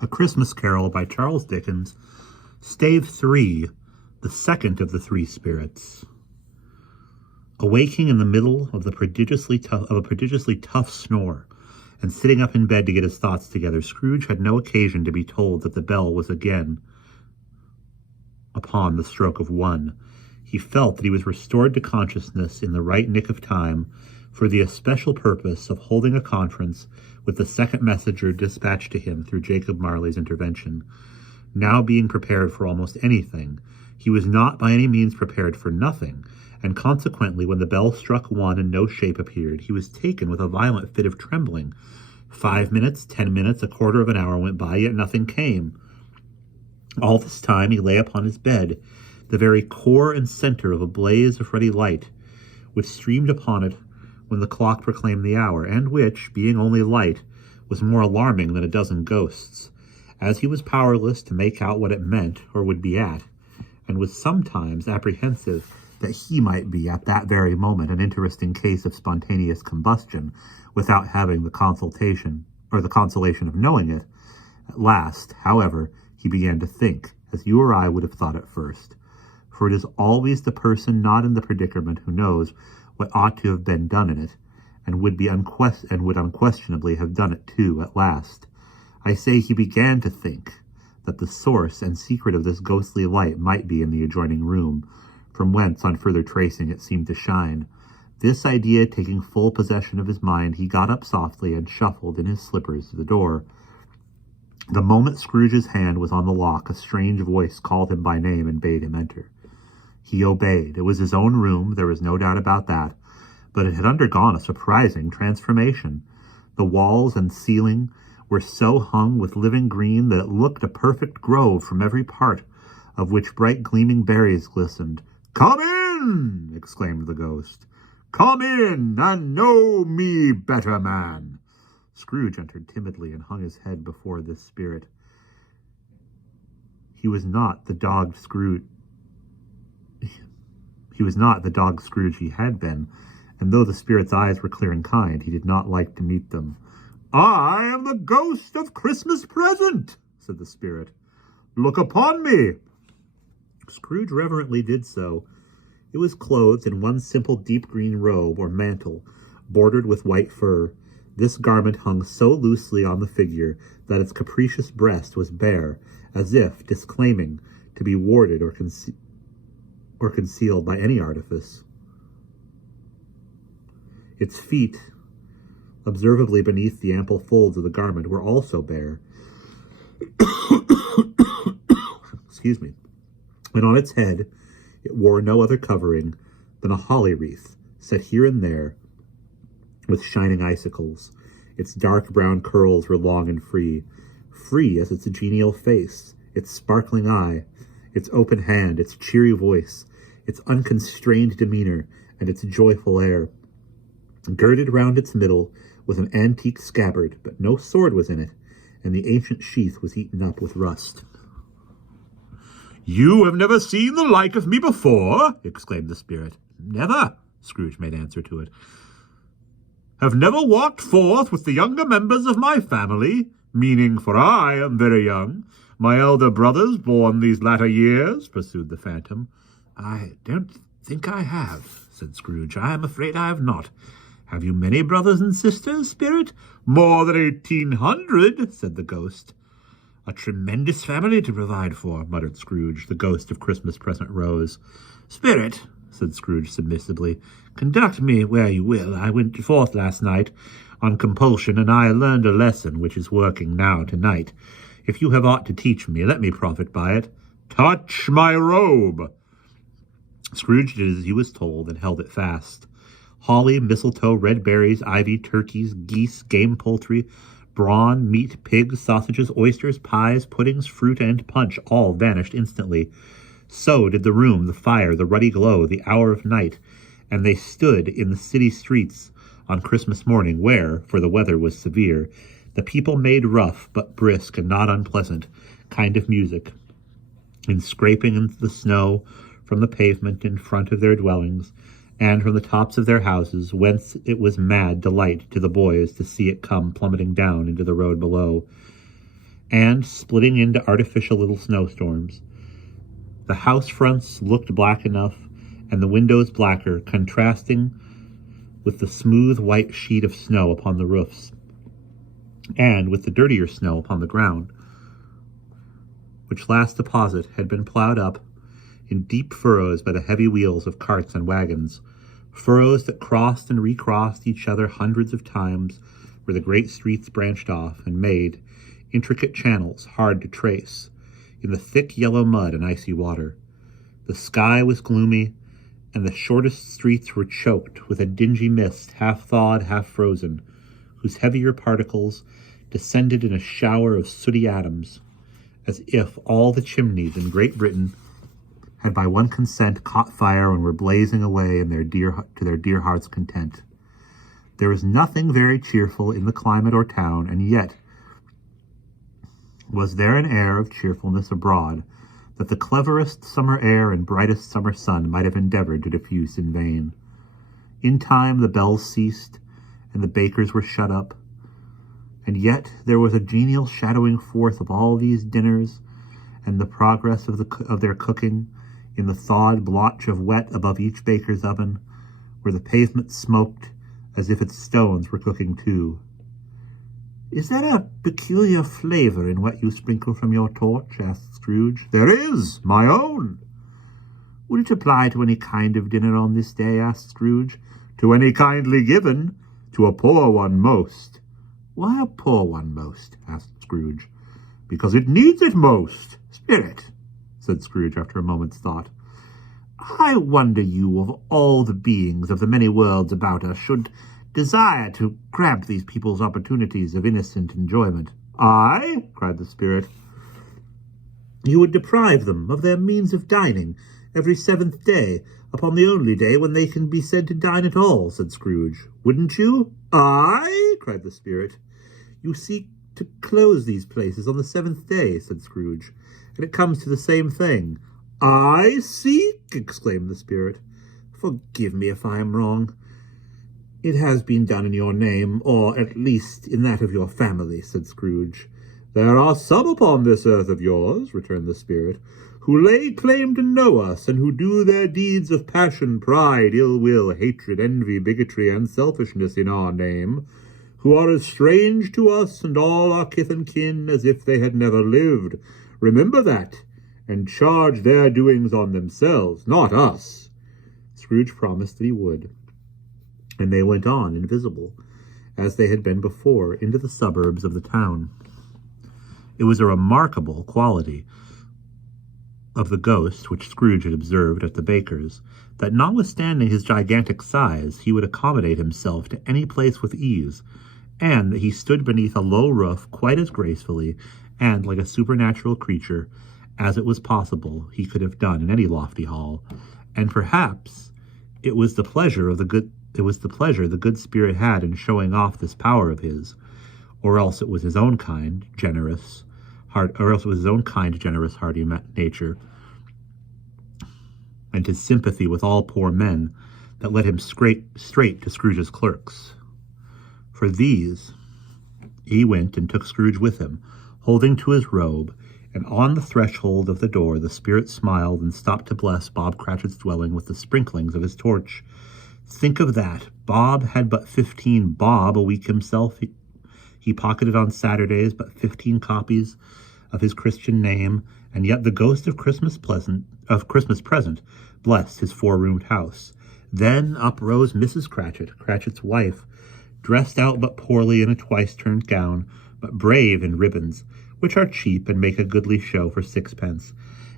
A Christmas Carol by Charles Dickens, Stave 3, the second of the three spirits. Awaking in the middle of a prodigiously tough snore, and sitting up in bed to get his thoughts together, Scrooge had no occasion to be told that the bell was again upon the stroke of 1. He felt that he was restored to consciousness in the right nick of time for the especial purpose of holding a conference with the second messenger dispatched to him through Jacob Marley's intervention. Now being prepared for almost anything, he was not by any means prepared for nothing, and consequently when the bell struck 1 and no shape appeared, he was taken with a violent fit of trembling. 5 minutes, 10 minutes, a quarter of an hour went by, yet nothing came. All this time he lay upon his bed, the very core and center of a blaze of ruddy light, which streamed upon it when the clock proclaimed the hour, and which, being only light, was more alarming than a dozen ghosts, as he was powerless to make out what it meant or would be at, and was sometimes apprehensive that he might be at that very moment an interesting case of spontaneous combustion, without having the consolation of knowing it. At last, however, he began to think, as you or I would have thought at first, for it is always the person not in the predicament who knows what ought to have been done in it, and would unquestionably have done it too at last. I say he began to think that the source and secret of this ghostly light might be in the adjoining room, from whence, on further tracing, it seemed to shine. This idea taking full possession of his mind, he got up softly and shuffled in his slippers to the door. The moment Scrooge's hand was on the lock, a strange voice called him by name and bade him enter. He obeyed. It was his own room, there was no doubt about that, but it had undergone a surprising transformation. The walls and ceiling were so hung with living green that it looked a perfect grove, from every part of which bright gleaming berries glistened. "Come in!" exclaimed the ghost. "Come in, and know me better, man." Scrooge entered timidly and hung his head before this spirit. He was not the dog Scrooge he had been, and though the spirit's eyes were clear and kind, he did not like to meet them. "I am the ghost of Christmas present," said the spirit. "Look upon me." Scrooge reverently did so. It was clothed in one simple deep green robe or mantle, bordered with white fur. This garment hung so loosely on the figure that its capricious breast was bare, as if disclaiming to be warded or concealed by any artifice. Its feet, observably beneath the ample folds of the garment, were also bare. Excuse me. And on its head it wore no other covering than a holly wreath, set here and there with shining icicles. Its dark brown curls were long and free as its genial face, its sparkling eye, its open hand, its cheery voice, its unconstrained demeanor, and its joyful air. Girded round its middle was an antique scabbard, but no sword was in it, and the ancient sheath was eaten up with rust. "You have never seen the like of me before?" exclaimed the spirit. "Never," Scrooge made answer to it. "Have never walked forth with the younger members of my family, meaning, for I am very young, my elder brothers born these latter years?" pursued the phantom. "I don't think I have," said Scrooge. "I am afraid I have not. Have you many brothers and sisters, spirit?" "More than 1,800, said the ghost. "A tremendous family to provide for," muttered Scrooge. The ghost of Christmas present rose. "Spirit," said Scrooge submissively, "conduct me where you will. I went forth last night on compulsion, and I learned a lesson which is working now tonight. If you have aught to teach me, let me profit by it." "Touch my robe." Scrooge did as he was told and held it fast. Holly, mistletoe, red berries, ivy, turkeys, geese, game poultry, brawn, meat, pigs, sausages, oysters, pies, puddings, fruit, and punch all vanished instantly. So did the room, the fire, the ruddy glow, the hour of night, and they stood in the city streets on Christmas morning, where, for the weather was severe, the people made rough but brisk and not unpleasant kind of music, in scraping into the snow from the pavement in front of their dwellings, and from the tops of their houses, whence it was mad delight to the boys to see it come plummeting down into the road below. and splitting into artificial little snowstorms. The house fronts looked black enough, and the windows blacker, contrasting with the smooth white sheet of snow upon the roofs, and with the dirtier snow upon the ground, which last deposit had been plowed up in deep furrows by the heavy wheels of carts and wagons, furrows that crossed and recrossed each other hundreds of times where the great streets branched off and made intricate channels hard to trace in the thick yellow mud and icy water. The sky was gloomy, and the shortest streets were choked with a dingy mist, half thawed, half frozen, whose heavier particles descended in a shower of sooty atoms, as if all the chimneys in Great Britain had by one consent caught fire and were blazing away to their dear heart's content. There was nothing very cheerful in the climate or town, and yet was there an air of cheerfulness abroad that the cleverest summer air and brightest summer sun might have endeavored to diffuse in vain. In time the bells ceased, and the bakers were shut up, and yet there was a genial shadowing forth of all these dinners, and the progress of their cooking in the thawed blotch of wet above each baker's oven, where the pavement smoked as if its stones were cooking too. "Is there a peculiar flavor in what you sprinkle from your torch?" asked Scrooge. "There is, my own." "Would it apply to any kind of dinner on this day?" asked Scrooge. "To any kindly given, to a poor one most." "Why a poor one most?" asked Scrooge. "Because it needs it most, Spirit," said Scrooge after a moment's thought. "I wonder you, of all the beings of the many worlds about us, should desire to grab these people's opportunities of innocent enjoyment." "I?" cried the Spirit. "You would deprive them of their means of dining every seventh day, upon the only day when they can be said to dine at all," said Scrooge. "Wouldn't you?" "I?" cried the Spirit. "You seek to close these places on the seventh day," said Scrooge, "and it comes to the same thing." "I seek!" exclaimed the Spirit. "Forgive me if I am wrong. It has been done in your name, or at least in that of your family," said Scrooge. "There are some upon this earth of yours," returned the Spirit, "who lay claim to know us, and who do their deeds of passion, pride, ill will, hatred, envy, bigotry, and selfishness in our name, who are as strange to us and all our kith and kin as if they had never lived. Remember that, and charge their doings on themselves, not us." Scrooge promised that he would, and they went on, invisible, as they had been before, into the suburbs of the town. It was a remarkable quality of the ghost which Scrooge had observed at the baker's, that notwithstanding his gigantic size, he would accommodate himself to any place with ease, and that he stood beneath a low roof quite as gracefully and like a supernatural creature as it was possible he could have done in any lofty hall. And perhaps it was the pleasure the good Spirit had in showing off this power of his, or else it was his own kind, generous, hearty nature, and his sympathy with all poor men that led him straight to Scrooge's clerks. For these he went and took Scrooge with him, holding to his robe, and on the threshold of the door the Spirit smiled and stopped to bless Bob Cratchit's dwelling with the sprinklings of his torch. Think of that! Bob had but 15 bob a week himself. He pocketed on Saturdays but 15 copies of his Christian name, and yet the ghost of Christmas present blessed his 4-roomed house. Then up rose Mrs. Cratchit, Cratchit's wife, dressed out but poorly in a twice-turned gown, but brave in ribbons, which are cheap and make a goodly show for 6pence,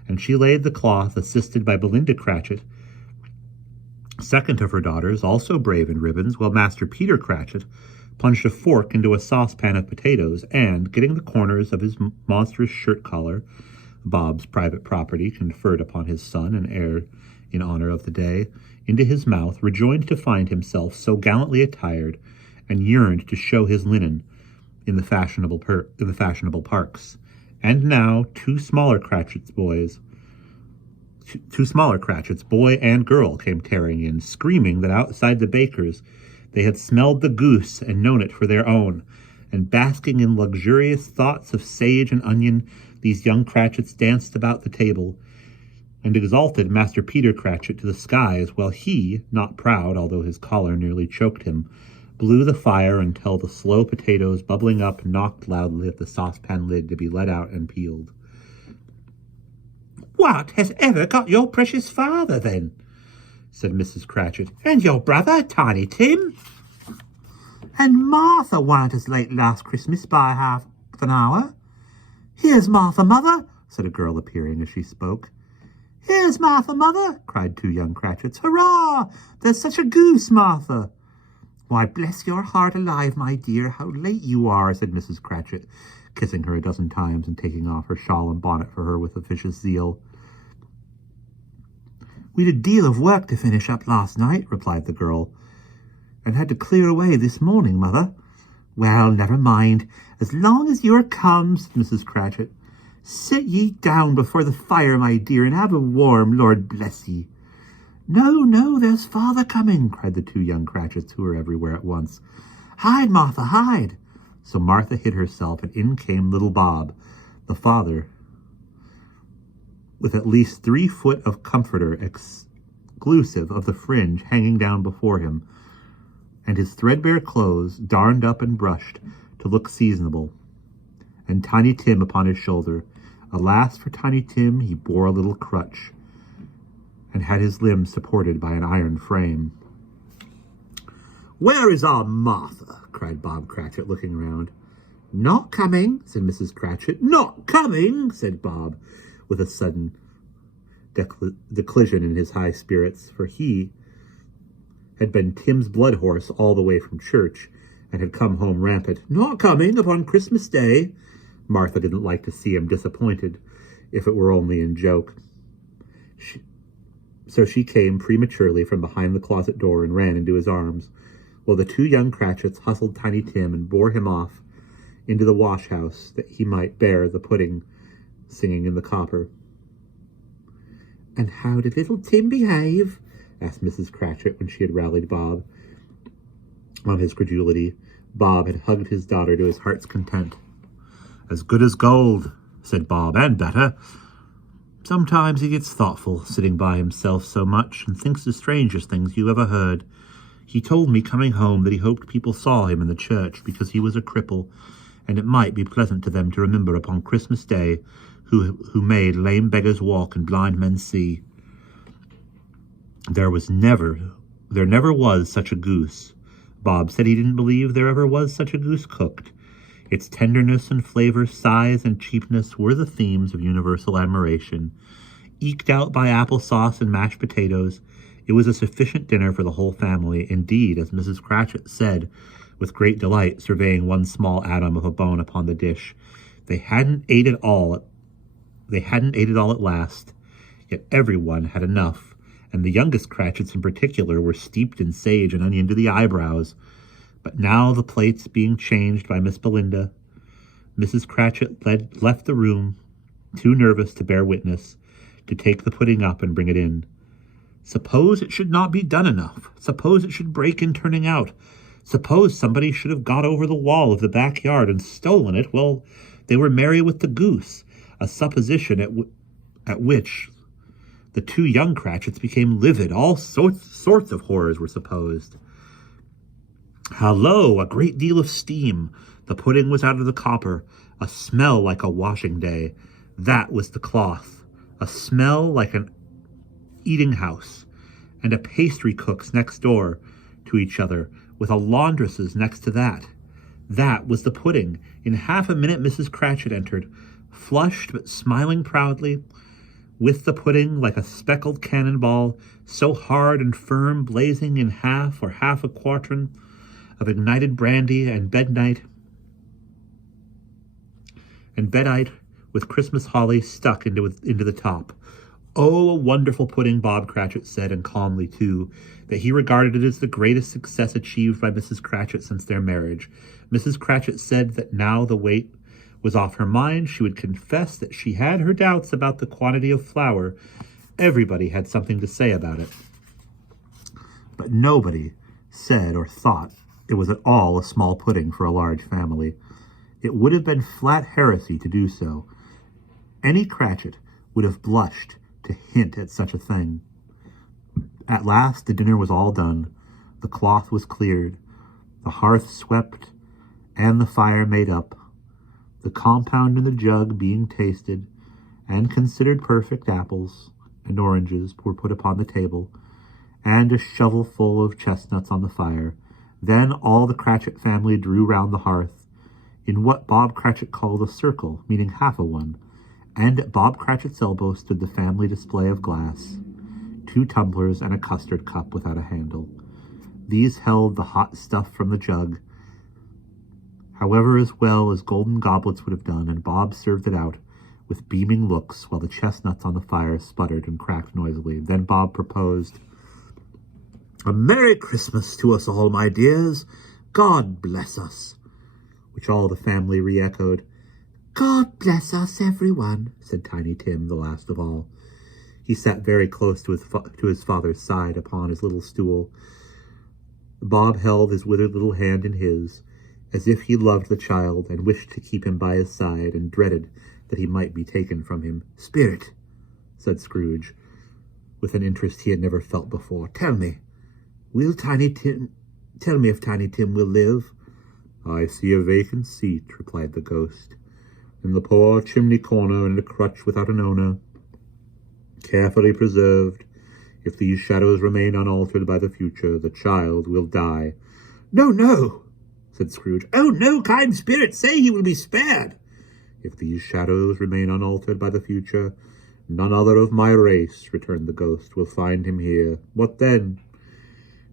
and she laid the cloth, assisted by Belinda Cratchit, second of her daughters, also brave in ribbons, while Master Peter Cratchit plunged a fork into a saucepan of potatoes, and, getting the corners of his monstrous shirt-collar, Bob's private property conferred upon his son and heir in honor of the day, into his mouth, rejoiced to find himself so gallantly attired, and yearned to show his linen in the fashionable parks. And now two smaller Cratchits, boy and girl, came tearing in, screaming that outside the baker's they had smelled the goose and known it for their own, and basking in luxurious thoughts of sage and onion, these young Cratchits danced about the table, and exalted Master Peter Cratchit to the skies, while he, not proud, although his collar nearly choked him, blew the fire until the slow potatoes, bubbling up, knocked loudly at the saucepan lid to be let out and peeled. "What has ever got your precious father, then?" said Mrs. Cratchit. "And your brother, Tiny Tim?" "And Martha weren't as late last Christmas by half an hour." "Here's Martha, mother," said a girl appearing as she spoke. "Here's Martha, mother," cried two young Cratchits. "Hurrah! There's such a goose, Martha." "Why, bless your heart alive, my dear, how late you are," said Mrs. Cratchit, kissing her a dozen times and taking off her shawl and bonnet for her with officious zeal. "We'd a deal of work to finish up last night," replied the girl, "and had to clear away this morning, mother." "Well, never mind, as long as you're come," said Mrs. Cratchit. "Sit ye down before the fire, my dear, and have a warm, Lord bless ye." "No, no, there's father coming," cried the two young Cratchits, who were everywhere at once. "Hide, Martha, hide." So Martha hid herself, and in came little Bob, the father, with at least 3 foot of comforter, exclusive of the fringe, hanging down before him, and his threadbare clothes darned up and brushed to look seasonable, and Tiny Tim upon his shoulder. Alas for Tiny Tim, he bore a little crutch, and had his limbs supported by an iron frame. "Where is our Martha?" cried Bob Cratchit, looking round. "Not coming," said Mrs. Cratchit. "Not coming," said Bob, with a sudden declension in his high spirits, for he had been Tim's blood horse all the way from church, and had come home rampant. "Not coming upon Christmas Day." Martha didn't like to see him disappointed, if it were only in joke. So she came prematurely from behind the closet door and ran into his arms, while the two young Cratchits hustled Tiny Tim and bore him off into the wash-house that he might bear the pudding singing in the copper. "And how did little Tim behave?" asked Mrs. Cratchit when she had rallied Bob on his credulity. Bob had hugged his daughter to his heart's content. "As good as gold," said Bob, "and better. Sometimes he gets thoughtful, sitting by himself so much, and thinks the strangest things you ever heard. He told me coming home that he hoped people saw him in the church because he was a cripple, and it might be pleasant to them to remember upon Christmas Day who made lame beggars walk and blind men see. There never was such a goose. Bob said he didn't believe there ever was such a goose cooked. Its tenderness and flavor, size and cheapness were the themes of universal admiration. Eked out by applesauce and mashed potatoes, it was a sufficient dinner for the whole family. Indeed, as Mrs. Cratchit said with great delight, surveying one small atom of a bone upon the dish, they hadn't ate it all at last, yet everyone had enough, and the youngest Cratchits in particular were steeped in sage and onion to the eyebrows. But now, the plates being changed by Miss Belinda, Mrs. Cratchit left the room, too nervous to bear witness, to take the pudding up and bring it in. Suppose it should not be done enough. Suppose it should break in turning out. Suppose somebody should have got over the wall of the backyard and stolen it while they were merry with the goose, a supposition at which the two young Cratchits became livid. All sorts of horrors were supposed. Hallo, a great deal of steam. The pudding was out of the copper. A smell like a washing day. That was the cloth. A smell like an eating house. And a pastry cook's next door to each other, with a laundress's next to that. That was the pudding. In half a minute Mrs. Cratchit entered, flushed but smiling proudly, with the pudding like a speckled cannonball, so hard and firm, blazing in half or half a quartern of ignited brandy and bedite with Christmas holly stuck into the top. Oh, a wonderful pudding, Bob Cratchit said, and calmly, too, that he regarded it as the greatest success achieved by Mrs. Cratchit since their marriage. Mrs. Cratchit said that now the weight was off her mind, she would confess that she had her doubts about the quantity of flour. Everybody had something to say about it, but nobody said or thought It was at all a small pudding for a large family. It would have been flat heresy to do so. Any Cratchit would have blushed to hint at such a thing. At last the dinner was all done. The cloth was cleared, the hearth swept, and the fire made up. The compound in the jug being tasted, and considered perfect, apples and oranges were put upon the table, and a shovelful of chestnuts on the fire. Then all the Cratchit family drew round the hearth, in what Bob Cratchit called a circle, meaning half a one, and at Bob Cratchit's elbow stood the family display of glass, 2 tumblers and a custard cup without a handle. These held the hot stuff from the jug, however as well as golden goblets would have done, and Bob served it out with beaming looks while the chestnuts on the fire sputtered and cracked noisily. Then Bob proposed, "A Merry Christmas to us all, my dears. God bless us," which all the family re-echoed. "God bless us, everyone," said Tiny Tim, the last of all. He sat very close to his father's side upon his little stool. Bob held his withered little hand in his, as if he loved the child and wished to keep him by his side and dreaded that he might be taken from him. "Spirit," said Scrooge, with an interest he had never felt before, "tell me if Tiny Tim will live?" "I see a vacant seat," replied the ghost, "in the poor chimney corner, and a crutch without an owner, carefully preserved. If these shadows remain unaltered by the future, the child will die." "No, no," said Scrooge. "Oh, no, kind spirit, say he will be spared." "If these shadows remain unaltered by the future, none other of my race," returned the ghost, "will find him here. What then?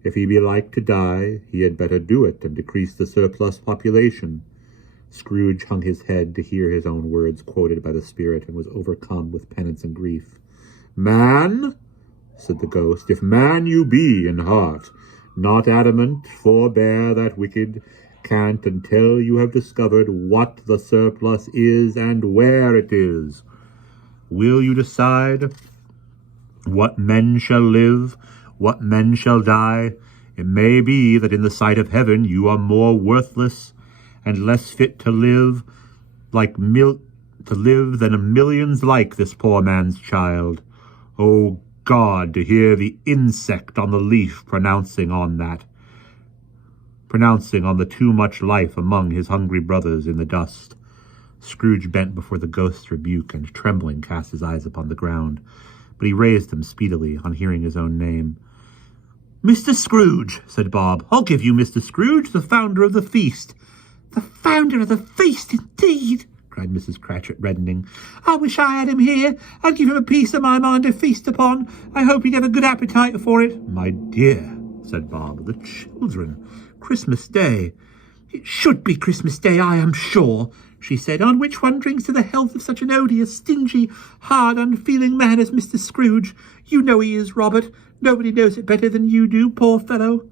If he be like to die, he had better do it and decrease the surplus population." Scrooge hung his head to hear his own words quoted by the spirit, and was overcome with penance and grief. "Man," said the ghost, "if man you be in heart, not adamant, forbear that wicked cant until you have discovered what the surplus is and where it is. Will you decide what men shall live, what men shall die? It may be that in the sight of heaven you are more worthless and less fit to live than millions like this poor man's child. O God, to hear the insect on the leaf pronouncing on the too much life among his hungry brothers in the dust." Scrooge bent before the ghost's rebuke, and trembling cast his eyes upon the ground, but he raised them speedily on hearing his own name. "Mr. Scrooge," said Bob. "I'll give you Mr. Scrooge, the founder of the feast." "The founder of the feast, indeed!" cried Mrs. Cratchit, reddening. "I wish I had him here. I'd give him a piece of my mind to feast upon. I hope he'd have a good appetite for it." "My dear," said Bob, "the children. Christmas Day." "It should be Christmas Day, I am sure," she said, "on which one drinks to the health of such an odious, stingy, hard, unfeeling man as Mr. Scrooge. You know he is, Robert. Nobody knows it better than you do, poor fellow."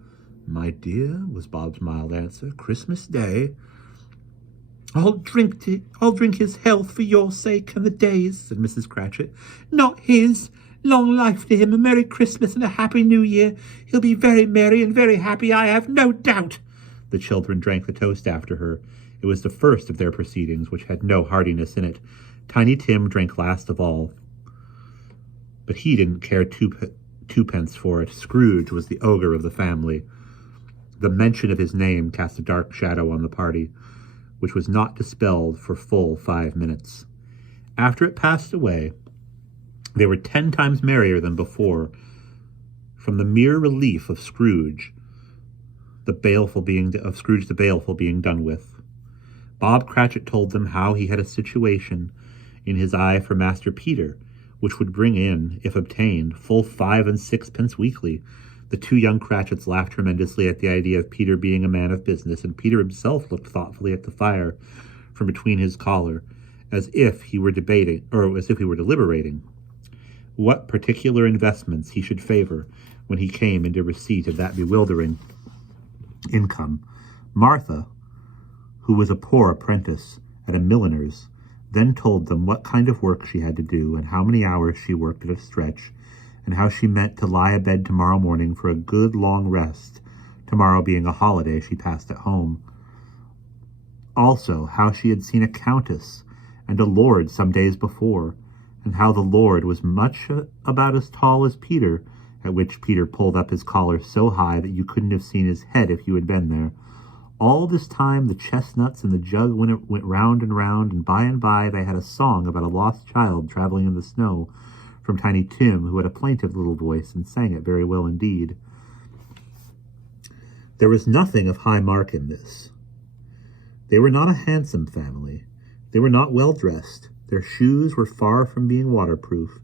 "My dear," was Bob's mild answer, "Christmas Day." I'll drink his health for your sake and the day's," said Mrs. Cratchit. "Not his. Long life to him, a Merry Christmas and a Happy New Year. He'll be very merry and very happy, I have no doubt." The children drank the toast after her. It was the first of their proceedings, which had no heartiness in it. Tiny Tim drank last of all, but he didn't care twopence for it. Scrooge was the ogre of the family. The mention of his name cast a dark shadow on the party, which was not dispelled for full 5 minutes. After it passed away, they were 10 times merrier than before, from the mere relief of Scrooge the Baleful being done with. Bob Cratchit told them how he had a situation in his eye for Master Peter, which would bring in, if obtained, full 5 and 6 weekly. The 2 young Cratchits laughed tremendously at the idea of Peter being a man of business, and Peter himself looked thoughtfully at the fire from between his collar, as if he were deliberating what particular investments he should favor when he came into receipt of that bewildering income. Martha, who was a poor apprentice at a milliner's, then told them what kind of work she had to do, and how many hours she worked at a stretch, and how she meant to lie abed tomorrow morning for a good long rest, tomorrow being a holiday she passed at home. Also, how she had seen a countess and a lord some days before, and how the lord was much about as tall as Peter, at which Peter pulled up his collar so high that you couldn't have seen his head if you had been there. All this time the chestnuts and the jug went round, and by they had a song about a lost child traveling in the snow, from Tiny Tim, who had a plaintive little voice and sang it very well indeed. There was nothing of high mark in this. They were not a handsome family. They were not well dressed. Their shoes were far from being waterproof.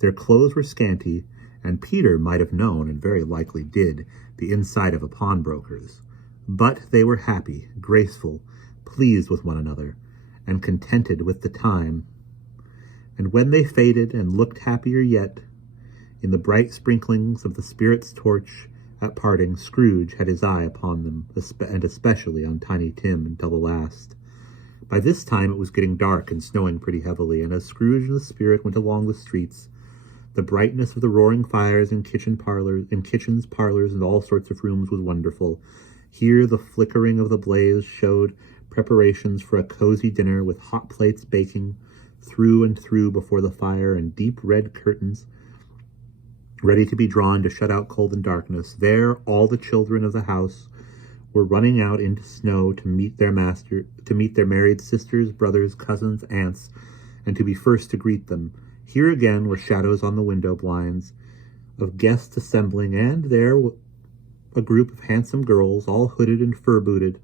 Their clothes were scanty, and Peter might have known, and very likely did, the inside of a pawnbroker's. But they were happy, graceful, pleased with one another, and contented with the time. And when they faded and looked happier yet, in the bright sprinklings of the Spirit's torch at parting, Scrooge had his eye upon them, and especially on Tiny Tim until the last. By this time it was getting dark and snowing pretty heavily, and as Scrooge and the Spirit went along the streets, the brightness of the roaring fires in kitchens, parlors, and all sorts of rooms was wonderful. Here the flickering of the blaze showed preparations for a cozy dinner, with hot plates baking through and through before the fire, and deep red curtains ready to be drawn to shut out cold and darkness. There all the children of the house were running out into snow to meet their married sisters, brothers, cousins, aunts, and to be first to greet them. Here again were shadows on the window blinds of guests assembling, and there a group of handsome girls, all hooded and fur-booted,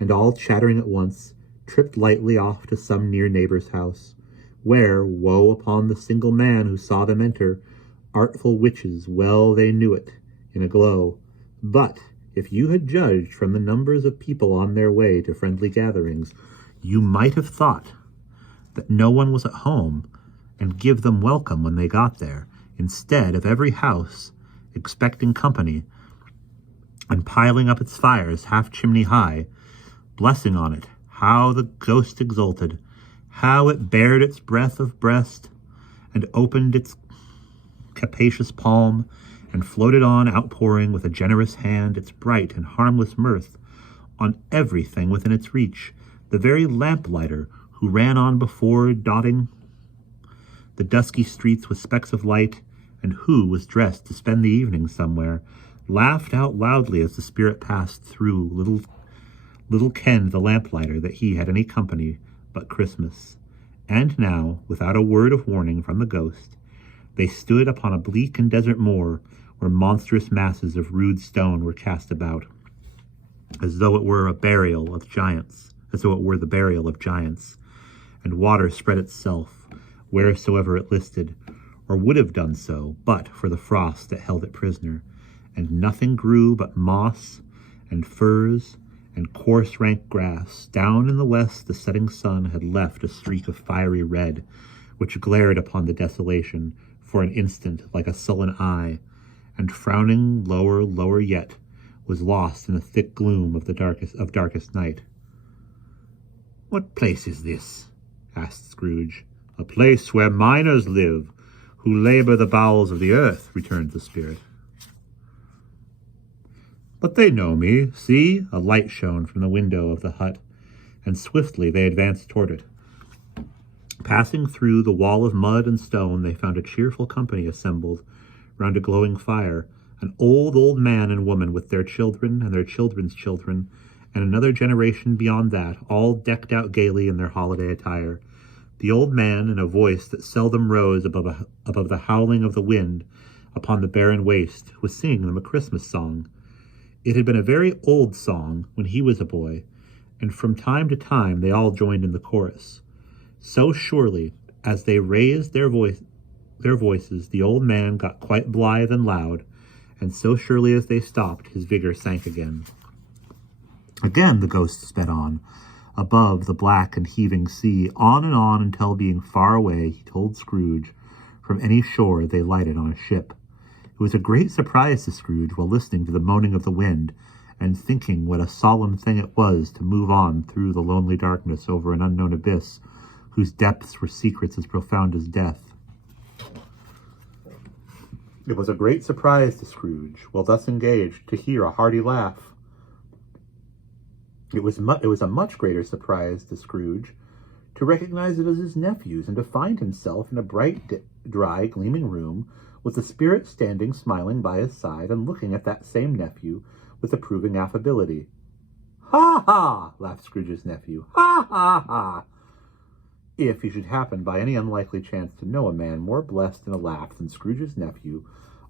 and all chattering at once, tripped lightly off to some near neighbor's house, where, woe upon the single man who saw them enter, artful witches, well they knew it, in a glow. But if you had judged from the numbers of people on their way to friendly gatherings, you might have thought that no one was at home, and give them welcome when they got there, instead of every house expecting company, and piling up its fires half chimney high, blessing on it. How the ghost exulted, how it bared its breath of breast, and opened its capacious palm, and floated on, outpouring with a generous hand its bright and harmless mirth on everything within its reach. The very lamplighter who ran on before, dotting the dusky streets with specks of light, and who was dressed to spend the evening somewhere, laughed out loudly as the Spirit passed through. Little kenned the lamplighter that he had any company but Christmas. And now, without a word of warning from the ghost, they stood upon a bleak and desert moor, where monstrous masses of rude stone were cast about, as though it were the burial of giants, and water spread itself wheresoever it listed, or would have done so, but for the frost that held it prisoner, and nothing grew but moss and furze and coarse rank grass. Down in the west the setting sun had left a streak of fiery red, which glared upon the desolation for an instant like a sullen eye, and frowning lower yet, was lost in the thick gloom of the darkest night. "What place is this?" asked Scrooge. "A place where miners live, who labor the bowels of the earth," returned the Spirit. "But they know me. See!" A light shone from the window of the hut, and swiftly they advanced toward it. Passing through the wall of mud and stone, they found a cheerful company assembled round a glowing fire, an old man and woman with their children and their children's children, and another generation beyond that, all decked out gaily in their holiday attire. The old man, in a voice that seldom rose above the howling of the wind upon the barren waste, was singing them a Christmas song. It had been a very old song when he was a boy, and from time to time they all joined in the chorus. So surely as they raised their voices, the old man got quite blithe and loud, and so surely as they stopped, his vigor sank again. Again the ghost sped on, above the black and heaving sea, on and on until, being far away, he told Scrooge, from any shore they lighted on a ship. It was a great surprise to Scrooge, while listening to the moaning of the wind, and thinking what a solemn thing it was to move on through the lonely darkness over an unknown abyss, whose depths were secrets as profound as death. It was a great surprise to Scrooge, while thus engaged, to hear a hearty laugh. It was a much greater surprise to Scrooge to recognize it as his nephew's, and to find himself in a bright, dry, gleaming room, with the Spirit standing smiling by his side, and looking at that same nephew with approving affability. "Ha, ha!" laughed Scrooge's nephew. "Ha, ha, ha!" If he should happen by any unlikely chance to know a man more blessed in a laugh than Scrooge's nephew,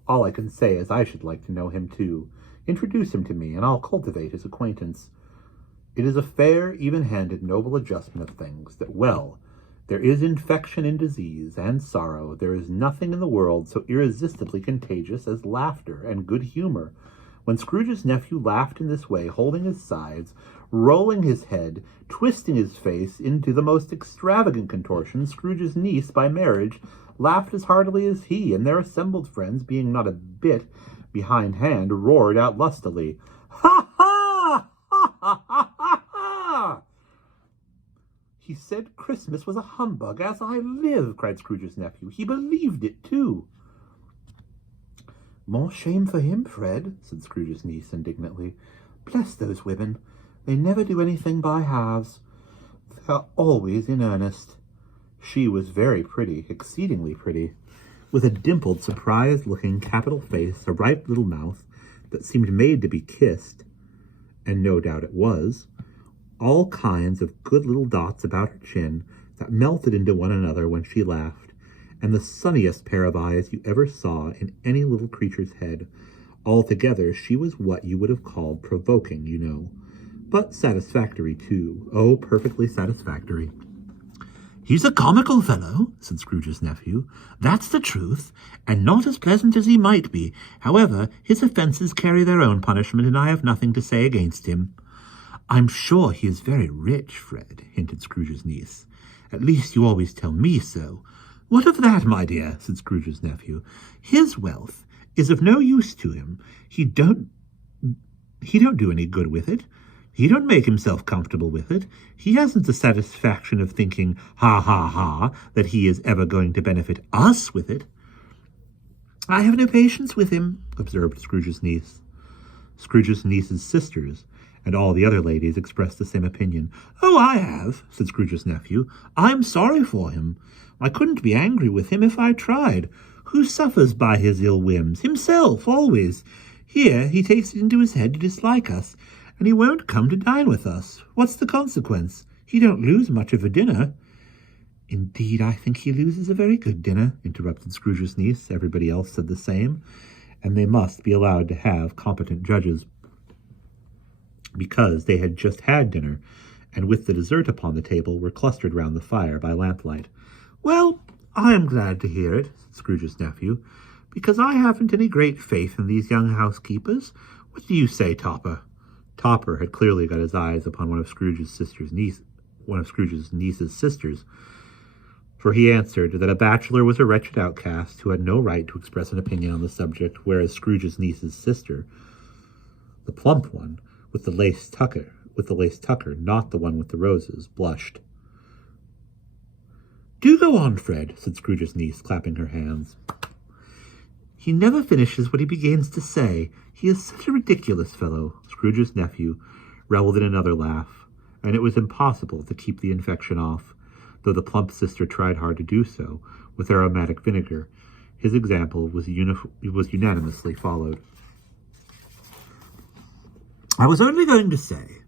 all I can say is I should like to know him too. Introduce him to me, and I'll cultivate his acquaintance. It is a fair, even-handed, noble adjustment of things, that, well, there is infection in disease and sorrow. There is nothing in the world so irresistibly contagious as laughter and good humor. When Scrooge's nephew laughed in this way, holding his sides, rolling his head, twisting his face into the most extravagant contortions, Scrooge's niece, by marriage, laughed as heartily as he, and their assembled friends, being not a bit behindhand, roared out lustily, "Ha, ha! Ha, ha, ha, ha, ha!" "He said Christmas was a humbug, as I live," cried Scrooge's nephew. "He believed it, too." "More shame for him, Fred," said Scrooge's niece indignantly. "Bless those women. They never do anything by halves. They are always in earnest." She was very pretty, exceedingly pretty, with a dimpled, surprised-looking, capital face, a ripe little mouth that seemed made to be kissed, and no doubt it was, all kinds of good little dots about her chin that melted into one another when she laughed, and the sunniest pair of eyes you ever saw in any little creature's head. Altogether, she was what you would have called provoking, you know, but satisfactory, too. Oh, perfectly satisfactory. "He's a comical fellow," said Scrooge's nephew. "That's the truth, and not as pleasant as he might be. However, his offences carry their own punishment, and I have nothing to say against him." "I'm sure he is very rich, Fred," hinted Scrooge's niece. "At least you always tell me so." "What of that, my dear?" said Scrooge's nephew. "His wealth is of no use to him. He don't do any good with it. He don't make himself comfortable with it. He hasn't the satisfaction of thinking, ha, ha, ha, that he is ever going to benefit us with it." "I have no patience with him," observed Scrooge's niece. Scrooge's niece's sisters and all the other ladies expressed the same opinion. "Oh, I have," said Scrooge's nephew. "I'm sorry for him. I couldn't be angry with him if I tried. Who suffers by his ill whims? Himself, always. Here he takes it into his head to dislike us, and he won't come to dine with us. What's the consequence? He don't lose much of a dinner." "Indeed, I think he loses a very good dinner," interrupted Scrooge's niece. Everybody else said the same, and they must be allowed to have competent judges, because they had just had dinner, and with the dessert upon the table were clustered round the fire by lamplight. "Well, I am glad to hear it," said Scrooge's nephew, "because I haven't any great faith in these young housekeepers. What do you say, Topper?" Topper had clearly got his eyes upon one of Scrooge's niece's sisters, for he answered that a bachelor was a wretched outcast who had no right to express an opinion on the subject, whereas Scrooge's niece's sister, the plump one with the lace tucker, not the one with the roses, blushed. "Do go on, Fred," said Scrooge's niece, clapping her hands. "He never finishes what he begins to say. He is such a ridiculous fellow." Scrooge's nephew revelled in another laugh, and it was impossible to keep the infection off, though the plump sister tried hard to do so, with aromatic vinegar. His example was unanimously followed. "I was only going to say,"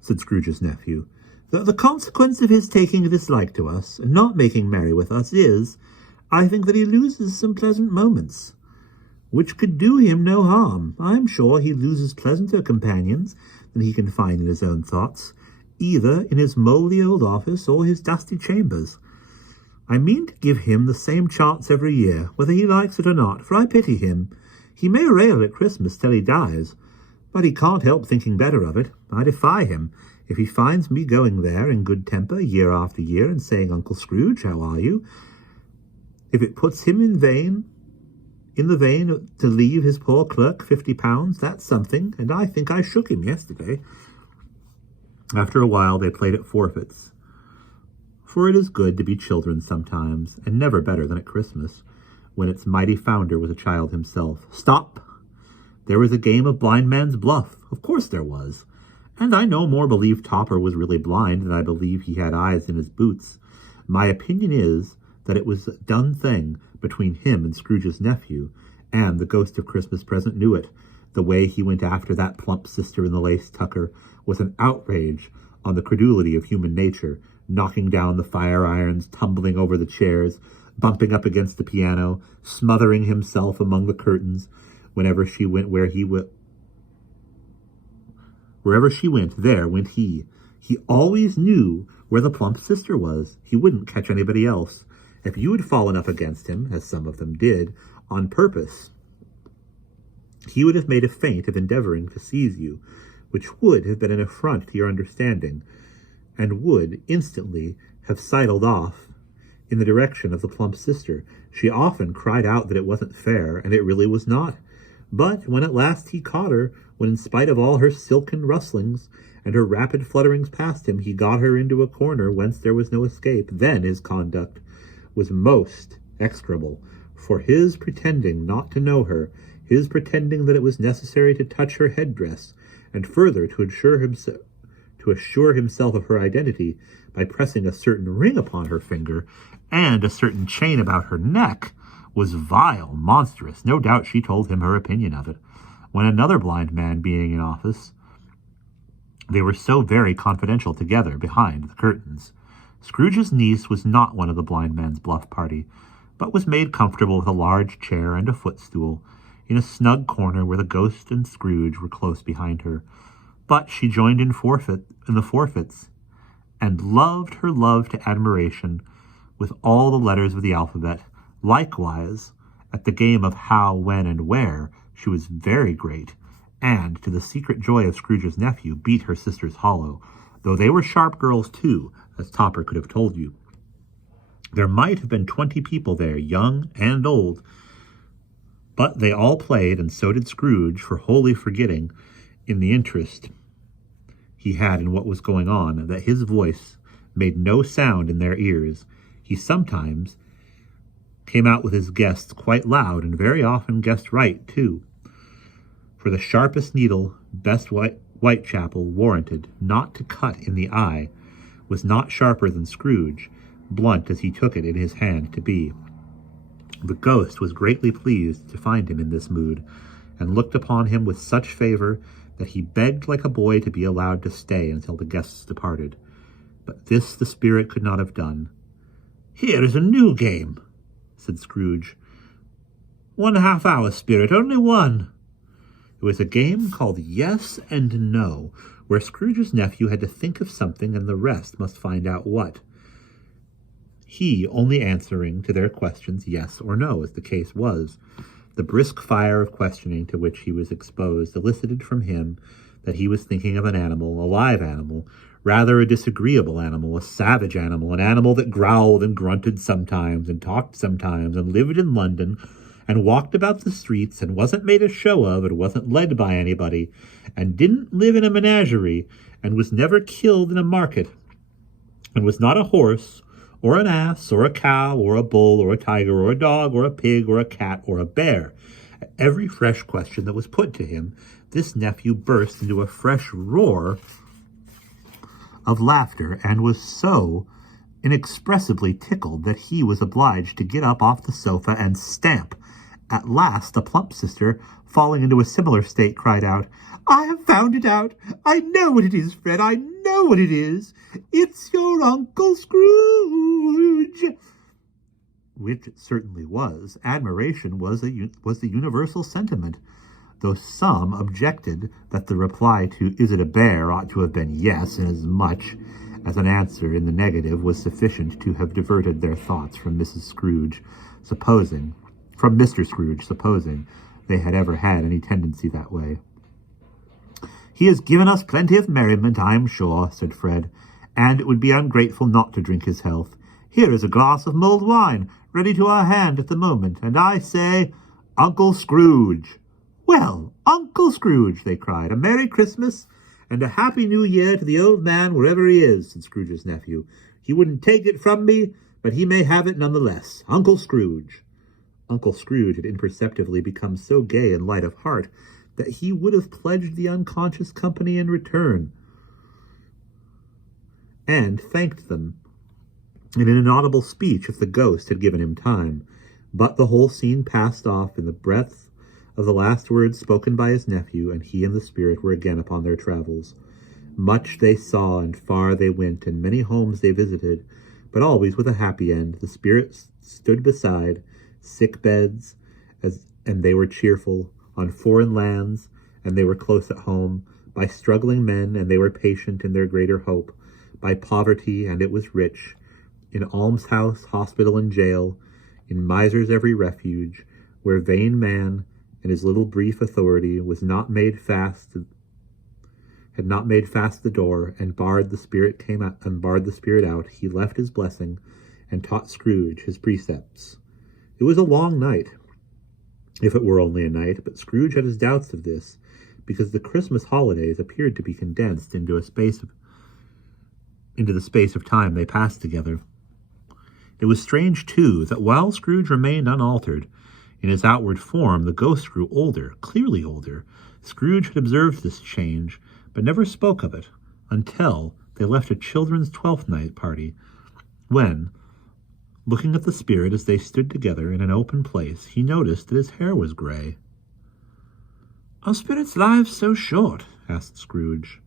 said Scrooge's nephew, "that the consequence of his taking a dislike to us, and not making merry with us, is, I think, that he loses some pleasant moments, which could do him no harm. I am sure he loses pleasanter companions than he can find in his own thoughts, either in his mouldy old office or his dusty chambers. I mean to give him the same chance every year, whether he likes it or not, for I pity him. He may rail at Christmas till he dies, but he can't help thinking better of it. I defy him. If he finds me going there in good temper year after year and saying, 'Uncle Scrooge, how are you?' if it puts him in the vein to leave his poor clerk £50, that's something, and I think I shook him yesterday." After a while they played at forfeits, for it is good to be children sometimes, and never better than at Christmas, when its mighty founder was a child himself. Stop! There was a game of blind man's bluff. Of course there was. And I no more believe Topper was really blind than I believe he had eyes in his boots. My opinion is that it was a done thing between him and Scrooge's nephew, and the ghost of Christmas Present knew it. The way he went after that plump sister in the lace tucker was an outrage on the credulity of human nature, knocking down the fire irons, tumbling over the chairs, bumping up against the piano, smothering himself among the curtains. Whenever she went wherever she went, there went he. He always knew where the plump sister was. He wouldn't catch anybody else. If you had fallen up against him, as some of them did, on purpose, he would have made a feint of endeavoring to seize you, which would have been an affront to your understanding, and would instantly have sidled off in the direction of the plump sister. She often cried out that it wasn't fair, and it really was not. But when at last he caught her, when in spite of all her silken rustlings and her rapid flutterings past him, he got her into a corner whence there was no escape, then his conduct was most execrable. For his pretending not to know her, his pretending that it was necessary to touch her headdress, and further to assure himself of her identity by pressing a certain ring upon her finger and a certain chain about her neck, was vile, monstrous. No doubt she told him her opinion of it. When another blind man being in office, they were so very confidential together behind the curtains. Scrooge's niece was not one of the blind man's bluff party, but was made comfortable with a large chair and a footstool, in a snug corner where the ghost and Scrooge were close behind her. But she joined in the forfeits, and loved her love to admiration with all the letters of the alphabet. Likewise, at the game of how, when, and where, she was very great, and, to the secret joy of Scrooge's nephew, beat her sisters hollow, though they were sharp girls too, as Topper could have told you. There might have been 20 people there, young and old, but they all played, and so did Scrooge, for wholly forgetting, in the interest he had in what was going on, that his voice made no sound in their ears. He sometimes came out with his guests quite loud, and very often guessed right, too. For the sharpest needle best Whitechapel warranted not to cut in the eye was not sharper than Scrooge, blunt as he took it in his hand to be. The ghost was greatly pleased to find him in this mood, and looked upon him with such favor that he begged like a boy to be allowed to stay until the guests departed. But this the spirit could not have done. "Here is a new game," said Scrooge. "1.5 hour, spirit, only one." It was a game called Yes and No, where Scrooge's nephew had to think of something and the rest must find out what, he only answering to their questions yes or no, as the case was. The brisk fire of questioning to which he was exposed elicited from him that he was thinking of an animal, a live animal, rather a disagreeable animal, a savage animal, an animal that growled and grunted sometimes and talked sometimes and lived in London and walked about the streets and wasn't made a show of and wasn't led by anybody and didn't live in a menagerie and was never killed in a market and was not a horse or an ass or a cow or a bull or a tiger or a dog or a pig or a cat or a bear. At every fresh question that was put to him, this nephew burst into a fresh roar of laughter and was so inexpressibly tickled that he was obliged to get up off the sofa and stamp. At last the plump sister, falling into a similar state, cried out, "I have found it out! I know what it is, Fred! I know what it is! It's your Uncle Scrooge!" Which it certainly was. Admiration was the universal sentiment, though some objected that the reply to "Is it a bear?" ought to have been yes, inasmuch as an answer in the negative was sufficient to have diverted their thoughts from Mr. Scrooge, supposing they had ever had any tendency that way. "He has given us plenty of merriment, I am sure," said Fred, "and it would be ungrateful not to drink his health. Here is a glass of mulled wine, ready to our hand at the moment, and I say, Uncle Scrooge." "Well, Uncle Scrooge," they cried, "a Merry Christmas and a Happy New Year to the old man wherever he is," said Scrooge's nephew. "He wouldn't take it from me, but he may have it none the less. Uncle Scrooge." Uncle Scrooge had imperceptibly become so gay and light of heart that he would have pledged the unconscious company in return, and thanked them in an inaudible speech if the ghost had given him time. But the whole scene passed off in the breath of the last words spoken by his nephew, and he and the spirit were again upon their travels. Much they saw, and far they went, and many homes they visited, but always with a happy end. The spirit stood beside sick beds, and they were cheerful, on foreign lands, and they were close at home, by struggling men, and they were patient in their greater hope, by poverty, and it was rich, in almshouse, hospital, and jail, in miser's every refuge, where vain man, in his little brief authority, had not made fast the door, and barred the spirit out. He left his blessing, and taught Scrooge his precepts. It was a long night, if it were only a night, but Scrooge had his doubts of this, because the Christmas holidays appeared to be condensed into the space of time they passed together. It was strange, too, that while Scrooge remained unaltered in his outward form, the ghost grew older, clearly older. Scrooge had observed this change, but never spoke of it until they left a children's Twelfth Night party, when, looking at the spirit as they stood together in an open place, he noticed that his hair was gray. "Are spirits' lives so short?" asked Scrooge.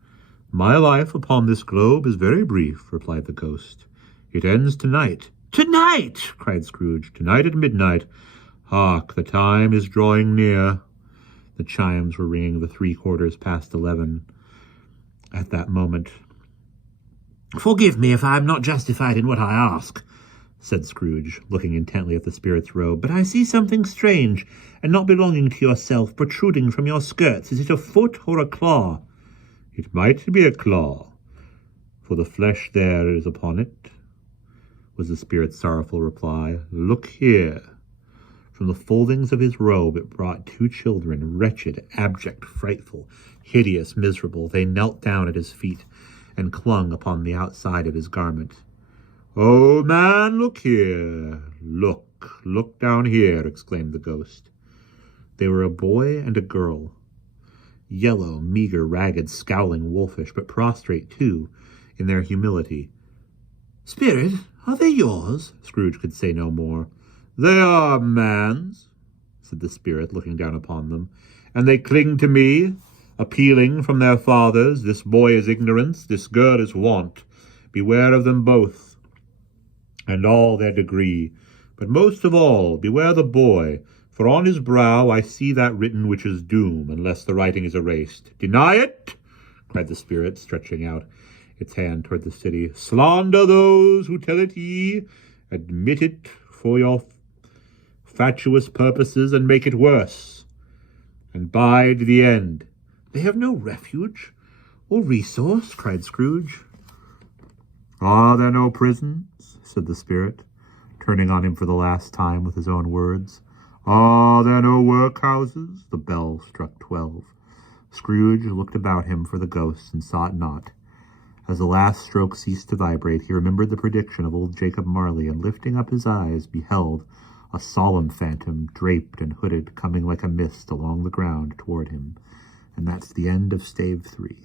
"My life upon this globe is very brief," replied the ghost. "It ends tonight." "Tonight!" cried Scrooge. "Tonight at midnight. Hark, the time is drawing near." The chimes were ringing the 11:15 at that moment. "Forgive me if I am not justified in what I ask," said Scrooge, looking intently at the spirit's robe, "but I see something strange and not belonging to yourself protruding from your skirts. Is it a foot or a claw?" "It might be a claw, for the flesh there is upon it," was the spirit's sorrowful reply. "Look here." From the foldings of his robe it brought two children, wretched, abject, frightful, hideous, miserable. They knelt down at his feet and clung upon the outside of his garment. "Oh, man, look here. Look down here," exclaimed the ghost. They were a boy and a girl, yellow, meager, ragged, scowling, wolfish, but prostrate, too, in their humility. "Spirit, are they yours?" Scrooge could say no more. "They are man's," said the spirit, looking down upon them, "and they cling to me, appealing from their fathers. This boy is ignorance, this girl is want. Beware of them both, and all their degree. But most of all, beware the boy, for on his brow I see that written which is doom, unless the writing is erased." "Deny it!" cried the spirit, stretching out its hand toward the city. "Slander those who tell it ye. Admit it for your fatuous purposes, and make it worse, and bide the end." "They have no refuge or resource," cried Scrooge. "Are there no prisons?" said the spirit, turning on him for the last time with his own words. "Are there no workhouses?" The bell struck 12. Scrooge looked about him for the ghost and saw it not. As the last stroke ceased to vibrate, he remembered the prediction of old Jacob Marley, and lifting up his eyes, beheld a solemn phantom, draped and hooded, coming like a mist along the ground toward him. And that's the end of Stave 3.